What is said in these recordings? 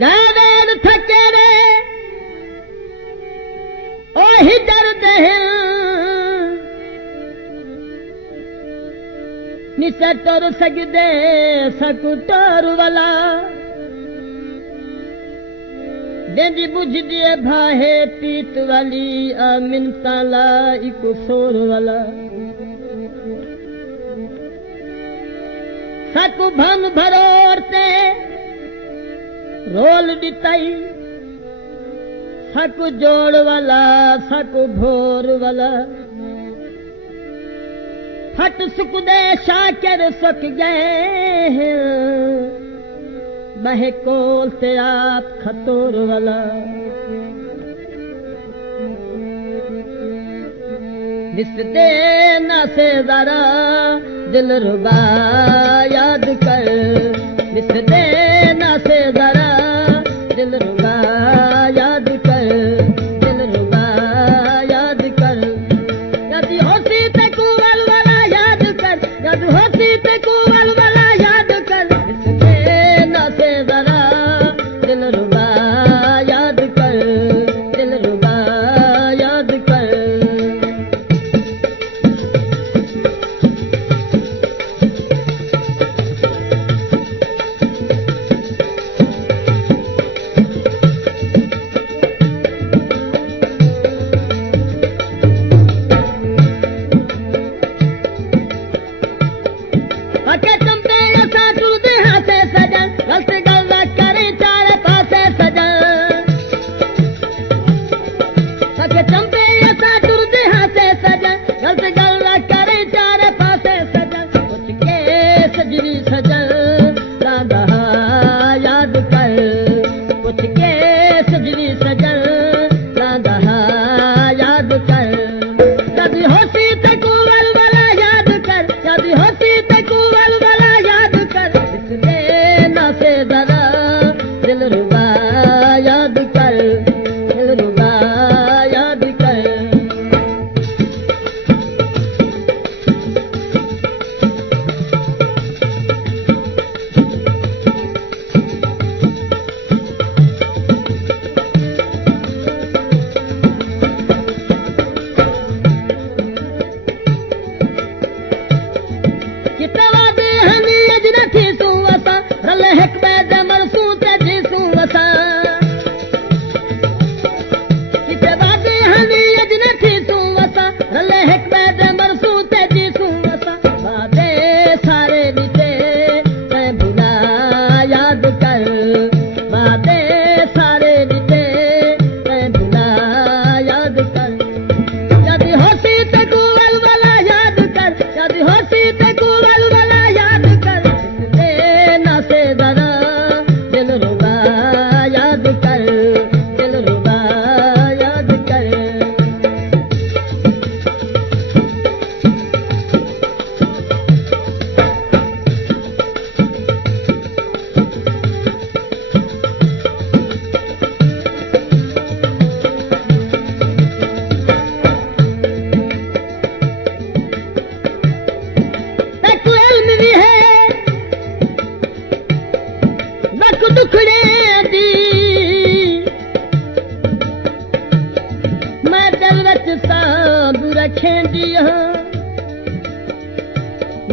जावेद थके रे ओ हिजर दहिल निसे टोर सगदे सकुटोर वाला देंदी बुझदी भाहे पीत वाली आमिन ताला इको सोर वाला सकु भन भरोरते रोल दिताई सकु जोड़ वाला सकु भोर वाला फट सुकदे शाकर सुक गए बहे कोल ते आप खतोर वाला दिसते ना से जरा दिल रुबा याद कर दिसते ना से जरा दिल रुबा याद कर दिल रुबा याद कर यदि होती ते कुवल वाला याद कर यदि होती ते कुवल वाला याद कर दिसते ना से जरा दिल रुबा याद कर दिल रुबा याद कर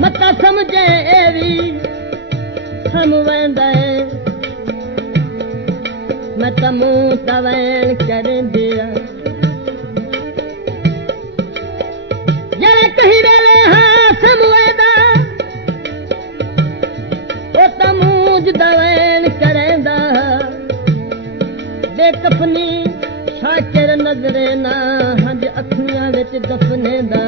मता समझे एवी हम वेंदा मैं तमू तवैन कर दिया जरे कहीं वेले हाँ सम वेंदा ओ तमूज दवैन करेंदा बेकफनी शाकिर नजरे ना हज अखियां विच दफनेंदा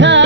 राधा